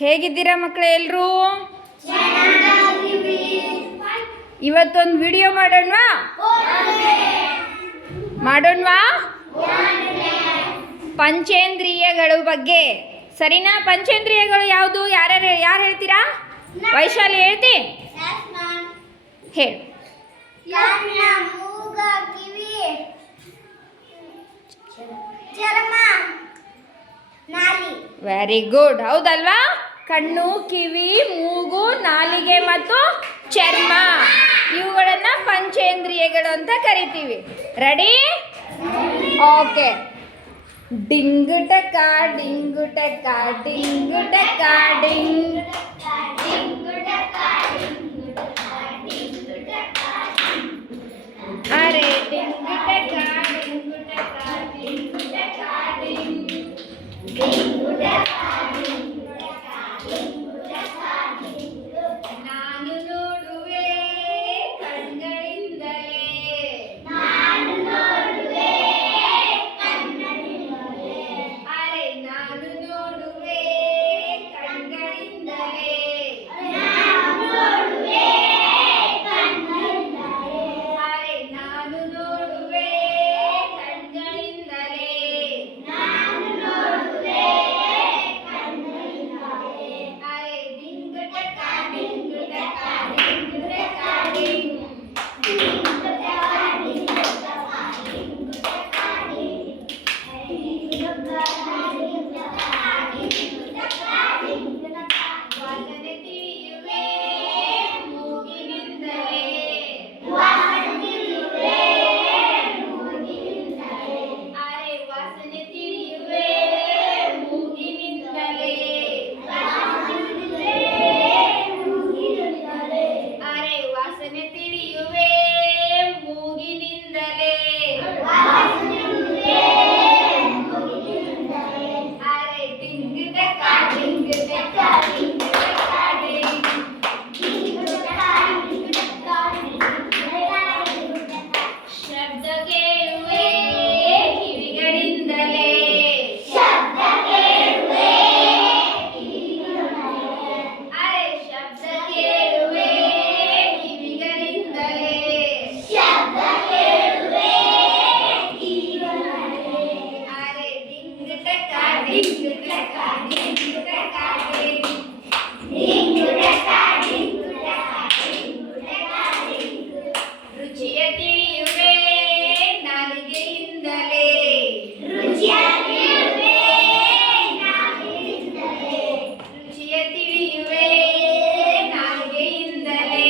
ಹೇಗಿದ್ದೀರಾ ಮಕ್ಕಳೇ ಎಲ್ಲರೂ? ಇವತ್ತೊಂದು ವಿಡಿಯೋ ಮಾಡೋಣವಾ? ಪಂಚೇಂದ್ರಿಯಗಳ ಬಗ್ಗೆ, ಸರಿನಾ? ಪಂಚೇಂದ್ರಿಯಗಳು ಯಾವುದು? ಯಾರು ಹೇಳ್ತೀರಾ? ವೈಶಾಲಿ ಹೇಳ್ತಿ? ಹೇಳು. Very good. ಹೌದಲ್ವಾ? ಕಣ್ಣು, ಕಿವಿ, ಮೂಗು, ನಾಲಿಗೆ ಮತ್ತು ಚರ್ಮ, ಇವುಗಳನ್ನು ಪಂಚೇಂದ್ರಿಯಗಳು ಅಂತ ಕರಿತೀವಿ. ರೆಡಿ? ಓಕೆ. ಡಿಂಗುಟಕ ಡಿಂಗುಟಕ ಡಿಂಗುಟಕ ಡಿಂಗ್, ಅರೆ ಡಿಂಗುಟಕ ಡಿಂಗುಟಕ ಡಿಂಗುಟಕ ಡಿಂಗ್, ನಾನು ನೋಡುವೆ ಕಣ್ಗಳಿಂದಲೇ, ಅರೆ ನಾನು ನೋಡುವೆ ಕಣ್ಗಳಿಂದಲೇ, ಅರೆ ನಾನು ನೋಡುವೆ ಕಣ್ಗಳಿಂದಲೇ, ಅರೆ ಡಿಂಗುಟಕ ಡಿಂಗುಟಕ ಡಿಂಗುಟಕ ಡಿಂಗ್, ವಾಸನೆ ತಿಳಿಯುವೆ ಮೂಗಿನಿಂದಲೇ, ಅರೆ ವಾಸನೆ ತಿಳಿಯುವೆ ಮೂಗಿನಿಂದಲೇ, ಅರೆ ವಾಸನೆ ತಿಳಿಯುವೆ ಮೂಗಿನಿಂದಲೇ, ಅರೆ ಡಿಂಗುಟಕ ಡಿಂಗುಟಕ ಡಿಂಗುಟಕ ಡಿಂಗ್, ಶಬ್ದ ಕೇಳುವೆ ಕಿವಿಗಳಿಂದಲೇ, ಅರೆ ಶಬ್ದ ಕೇಳುವೆ ಕಿವಿಗಳಿಂದಲೇ, ಅರೆ ಡಿಂಗುಟಕ ಡಿಂಗುಟಕ ಡಿಂಗುಟಕ ಡಿಂಗ್, ರುಚಿಯ ತಿಳಿಯುವೆ ನಾಲಿಗೆಯಿಂದಲೇ, ರುಚಿಯ ತಿಳಿಯುವೆ ನಾಲಿಗೆಯಿಂದಲೇ,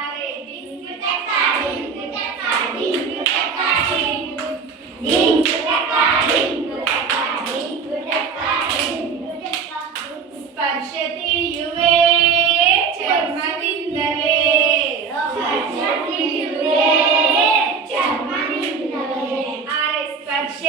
ಅರೆ ಡಿಂಗುಟಕ ಡಿಂಗುಟಕ ಡಿಂಗುಟಕ ಡಿಂಗ್, ಸ್ಪರ್ಶ ತಿಳಿಯುವೆ ಚರ್ಮದಿಂದಲೇ, ಅರೆ ಸ್ಪರ್ಶ